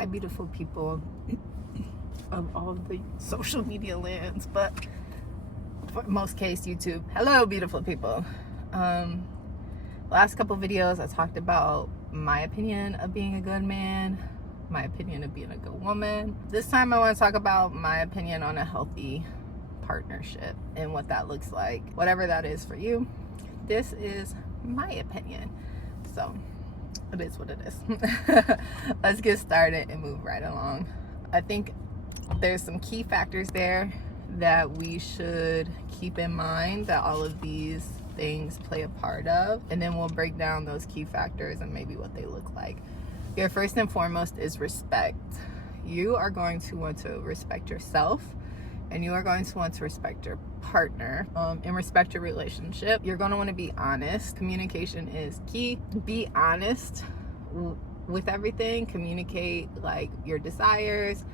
Hi, beautiful people of all the social media lands, but for most case, YouTube. Hello, beautiful people. Last couple videos, I talked about my opinion of being a good man, my opinion of being a good woman. This time, I want to talk about my opinion on a healthy partnership and what that looks like. Whatever that is for you, this is my opinion. So it is what it is. Let's get started and move right along. I think there's some key factors there that we should keep in mind that all of these things play a part of, and then we'll break down those key factors and maybe what they look like. Your first and foremost is respect. You are going to want to respect yourself, and you are going to want to respect your partner and respect your relationship. You're going to want to be honest. Communication is key. Be honest with everything. Communicate like your desires,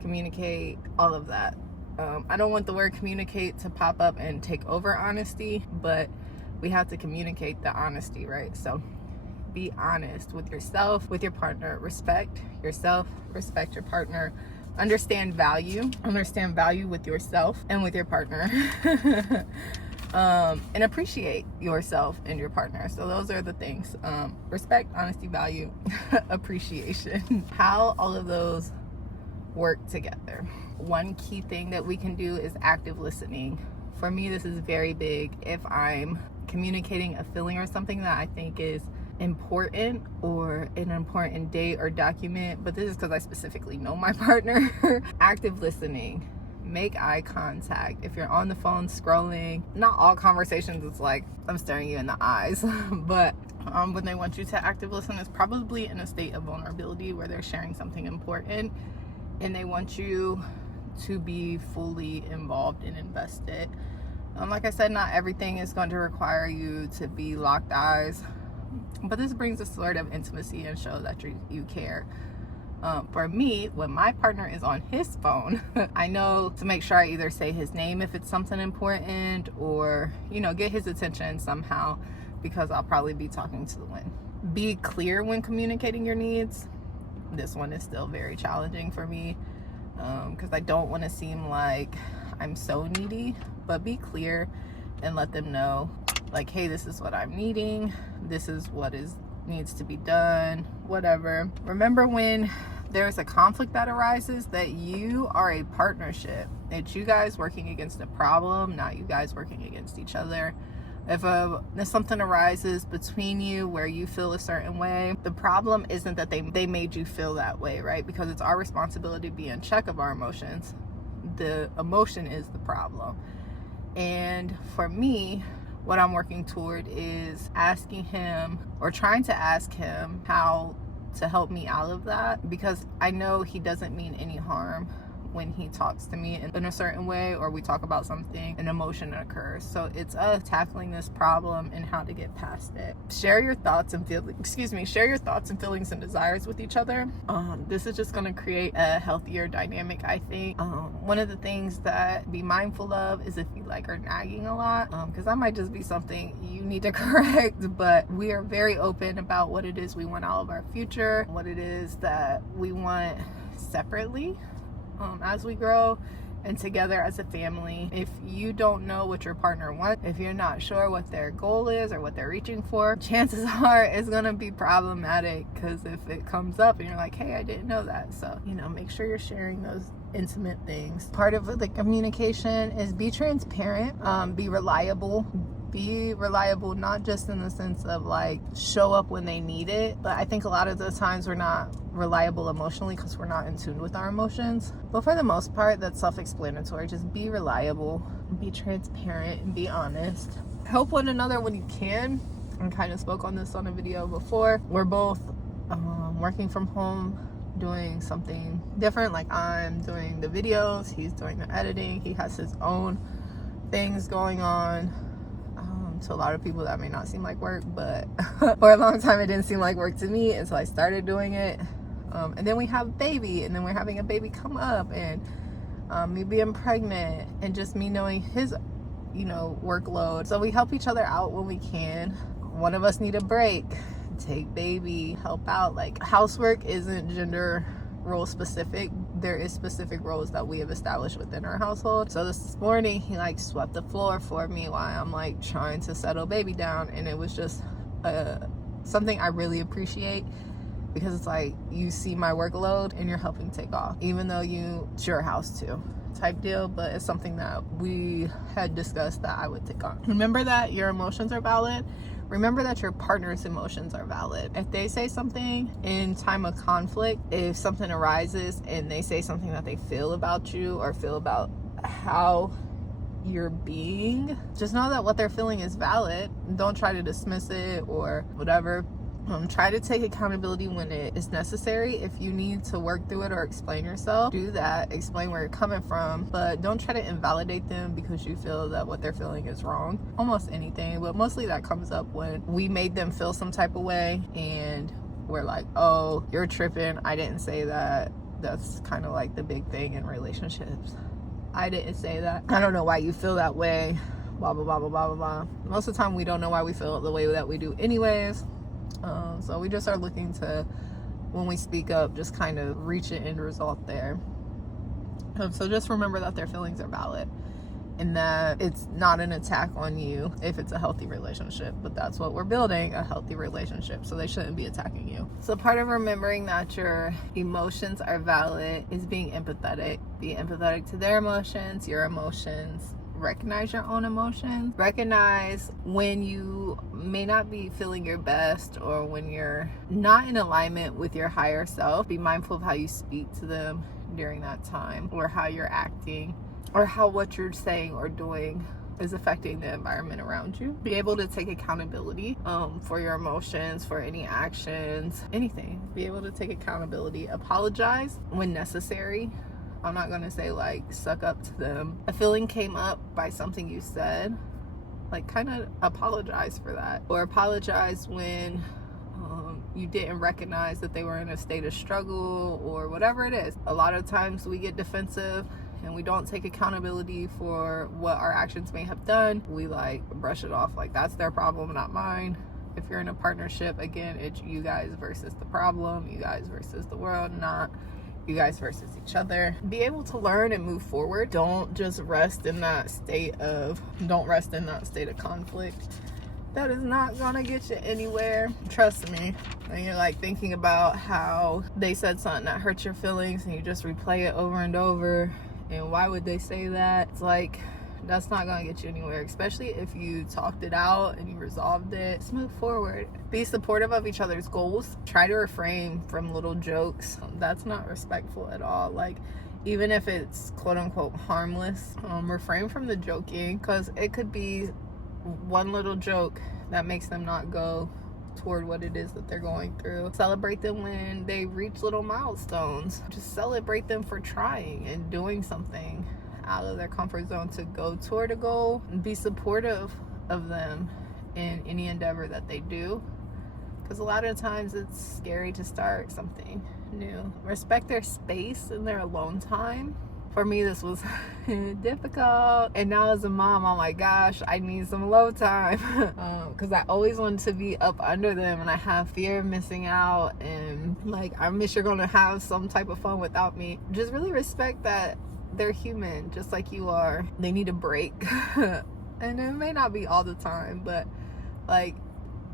communicate all of that. I don't want the word communicate to pop up and take over honesty, but we have to communicate the honesty, right? So be honest with yourself, with your partner. Respect yourself, respect your partner. Understand value with yourself and with your partner. And appreciate yourself and your partner. So those are the things. Respect, honesty, value, appreciation. How all of those work together. One key thing that we can do is active listening. For me, this is very big. If I'm communicating a feeling or something that I think is important or an important date or document, but this is because I specifically know my partner. Active listening. Make eye contact. If you're on the phone scrolling, not all conversations it's like I'm staring you in the eyes, but when they want you to active listen, it's probably in a state of vulnerability where they're sharing something important and they want you to be fully involved and invested. Like I said, not everything is going to require you to be locked eyes, but this brings a sort of intimacy and show that you care. For me, when my partner is on his phone, I know to make sure I either say his name if it's something important or, get his attention somehow, because I'll probably be talking to the wind. Be clear when communicating your needs. This one is still very challenging for me because I don't want to seem like I'm so needy, but be clear and let them know, like, hey, this is what I'm needing. This is what needs to be done, whatever. Remember, when there's a conflict that arises, that you are a partnership. It's you guys working against a problem, not you guys working against each other. If something arises between you where you feel a certain way, the problem isn't that they made you feel that way, right? Because it's our responsibility to be in check of our emotions. The emotion is the problem. And for me, what I'm working toward is asking him, or trying to ask him, how to help me out of that, because I know he doesn't mean any harm when he talks to me in a certain way, or we talk about something, an emotion occurs. So it's tackling this problem and how to get past it. Share your thoughts and feelings and desires with each other. This is just going to create a healthier dynamic, I think. One of the things that be mindful of is if you are nagging a lot, because that might just be something you need to correct, but we are very open about what it is we want out of our future, what it is that we want separately as we grow and together as a family. If you don't know what your partner wants, if you're not sure what their goal is or what they're reaching for, chances are it's gonna be problematic, because if it comes up and you're like, hey, I didn't know that. So make sure you're sharing those intimate things. Part of the communication is be transparent, be reliable. Be reliable, not just in the sense of show up when they need it, but I think a lot of the times we're not reliable emotionally because we're not in tune with our emotions. But for the most part, that's self-explanatory. Just be reliable, be transparent, and be honest. Help one another when you can. I kind of spoke on this on a video before. We're both working from home, doing something different. Like, I'm doing the videos, he's doing the editing. He has his own things going on. To a lot of people that may not seem like work, but for a long time it didn't seem like work to me until I started doing it. And then we have a baby, and then we're having a baby come up, and me being pregnant, and just me knowing his workload. So we help each other out when we can. One of us need a break, take baby, help out. Housework isn't gender role specific. There is specific roles that we have established within our household. So this morning he like swept the floor for me while I'm like trying to settle baby down, and it was just something I really appreciate, because it's like, you see my workload and you're helping take off, even though it's your house too type deal. But it's something that we had discussed that I would take on. Remember that your emotions are valid. Remember that your partner's emotions are valid. If they say something in time of conflict, if something arises and they say something that they feel about you or feel about how you're being, just know that what they're feeling is valid. Don't try to dismiss it or whatever. Try to take accountability when it is necessary. If you need to work through it or explain yourself, do that. Explain where you're coming from, but don't try to invalidate them because you feel that what they're feeling is wrong. Almost anything, but mostly that comes up when we made them feel some type of way and we're like, oh, you're tripping, I didn't say that. That's kind of like the big thing in relationships. I didn't say that. I don't know why you feel that way. Blah, blah, blah, blah, blah, blah. Most of the time we don't know why we feel the way that we do anyways. So we just are looking to, when we speak up, just kind of reach an end result there. So just remember that their feelings are valid and that it's not an attack on you if it's a healthy relationship, but that's what we're building, a healthy relationship. So they shouldn't be attacking you. So part of remembering that your emotions are valid is being empathetic. Be empathetic to their emotions, your emotions. Recognize your own emotions. Recognize when you may not be feeling your best or when you're not in alignment with your higher self. Be mindful of how you speak to them during that time, or how you're acting, or how what you're saying or doing is affecting the environment around you. Be able to take accountability for your emotions, for any actions, anything. Be able to take accountability. Apologize when necessary. I'm not gonna say like suck up to them. A feeling came up by something you said, like kind of apologize for that, or apologize when you didn't recognize that they were in a state of struggle or whatever it is. A lot of times we get defensive and we don't take accountability for what our actions may have done. We like brush it off like that's their problem, not mine. If you're in a partnership, again, it's you guys versus the problem, you guys versus the world, not you guys versus each other. Be able to learn and move forward. Don't just rest in that state of conflict. That is not gonna get you anywhere. Trust me. And you're like thinking about how they said something that hurt your feelings and you just replay it over and over. And why would they say that? It's like, that's not gonna get you anywhere, especially if you talked it out and you resolved it. Just move forward. Be supportive of each other's goals. Try to refrain from little jokes. That's not respectful at all. Like, even if it's quote unquote harmless, refrain from the joking, because it could be one little joke that makes them not go toward what it is that they're going through. Celebrate them when they reach little milestones. Just celebrate them for trying and doing something out of their comfort zone to go toward a goal, and be supportive of them in any endeavor that they do, because a lot of times it's scary to start something new. Respect their space and their alone time. For me, this was difficult, and now as a mom, oh my gosh, I need some alone time because I always wanted to be up under them, and I have fear of missing out, and like I miss you're gonna have some type of fun without me. Just really respect that they're human just like you are. They need a break. And it may not be all the time, but like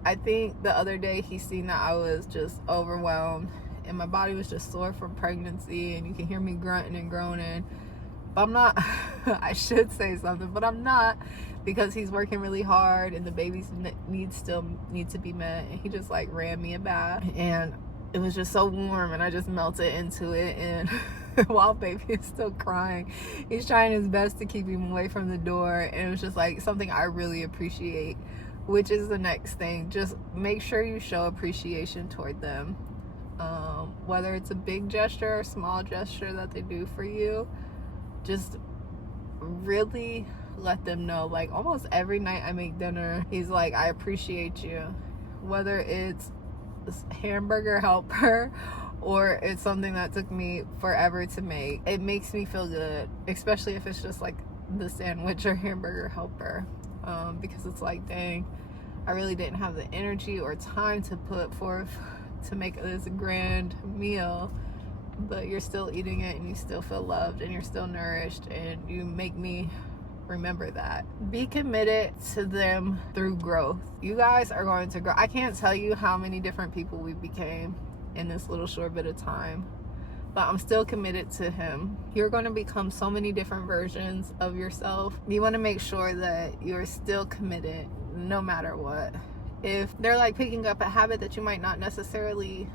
I think the other day he seen that I was just overwhelmed and my body was just sore from pregnancy, and you can hear me grunting and groaning, but I'm not. I should say something, but I'm not, because he's working really hard and the baby's needs still need to be met, and he just like ran me a bath, and it was just so warm and I just melted into it. And while baby is still crying, he's trying his best to keep him away from the door, and it was just like something I really appreciate, which is the next thing. Just make sure you show appreciation toward them, whether it's a big gesture or small gesture that they do for you. Just really let them know. Like almost every night I make dinner, he's like, I appreciate you, whether it's hamburger helper or it's something that took me forever to make. It makes me feel good, especially if it's just like the sandwich or hamburger helper, because it's like, dang, I really didn't have the energy or time to put forth to make this grand meal, but you're still eating it and you still feel loved and you're still nourished, and you make me remember that. Be committed to them through growth. You guys are going to grow. I can't tell you how many different people we became in this little short bit of time, but I'm still committed to him. You're going to become so many different versions of yourself. You want to make sure that you're still committed no matter what. If they're like picking up a habit that you might not necessarily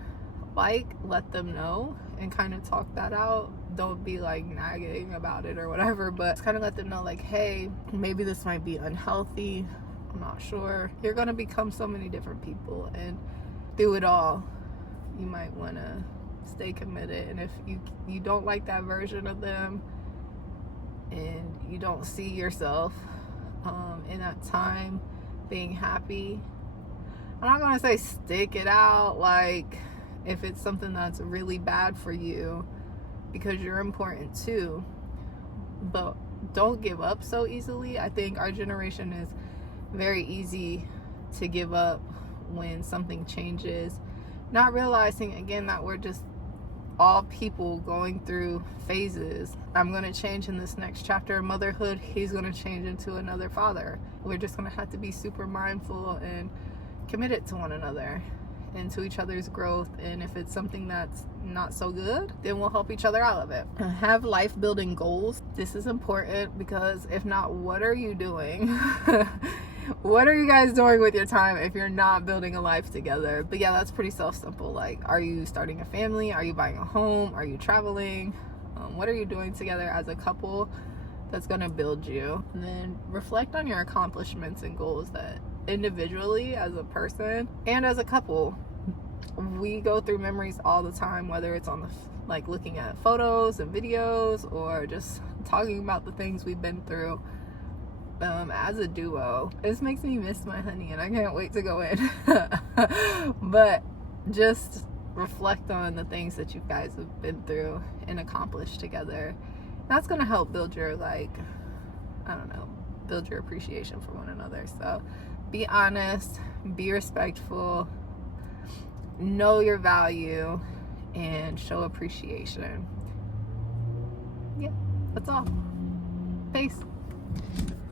like, let them know and kind of talk that out. Don't be like nagging about it or whatever, but kind of let them know like, hey, maybe this might be unhealthy, I'm not sure. You're going to become so many different people, and through it all you might want to stay committed. And if you don't like that version of them and you don't see yourself in that time being happy, I'm not gonna say stick it out, like if it's something that's really bad for you, because you're important too, but don't give up so easily. I think our generation is very easy to give up when something changes, not realizing again that we're just all people going through phases. I'm going to change in this next chapter of motherhood. He's going to change into another father. We're just going to have to be super mindful and committed to one another and to each other's growth. And if it's something that's not so good, then we'll help each other out of it. Have life building goals. This is important, because if not, what are you doing? What are you guys doing with your time if you're not building a life together? But yeah, that's pretty simple. Like, are you starting a family? Are you buying a home? Are you traveling? What are you doing together as a couple that's going to build you? And then reflect on your accomplishments and goals, that individually as a person and as a couple. We go through memories all the time, whether it's on the like looking at photos and videos or just talking about the things we've been through. As a duo, this makes me miss my honey, and I can't wait to go in. But just reflect on the things that you guys have been through and accomplished together. That's gonna help build your build your appreciation for one another. So be honest, be respectful, know your value, and show appreciation. Yeah, that's all. Peace.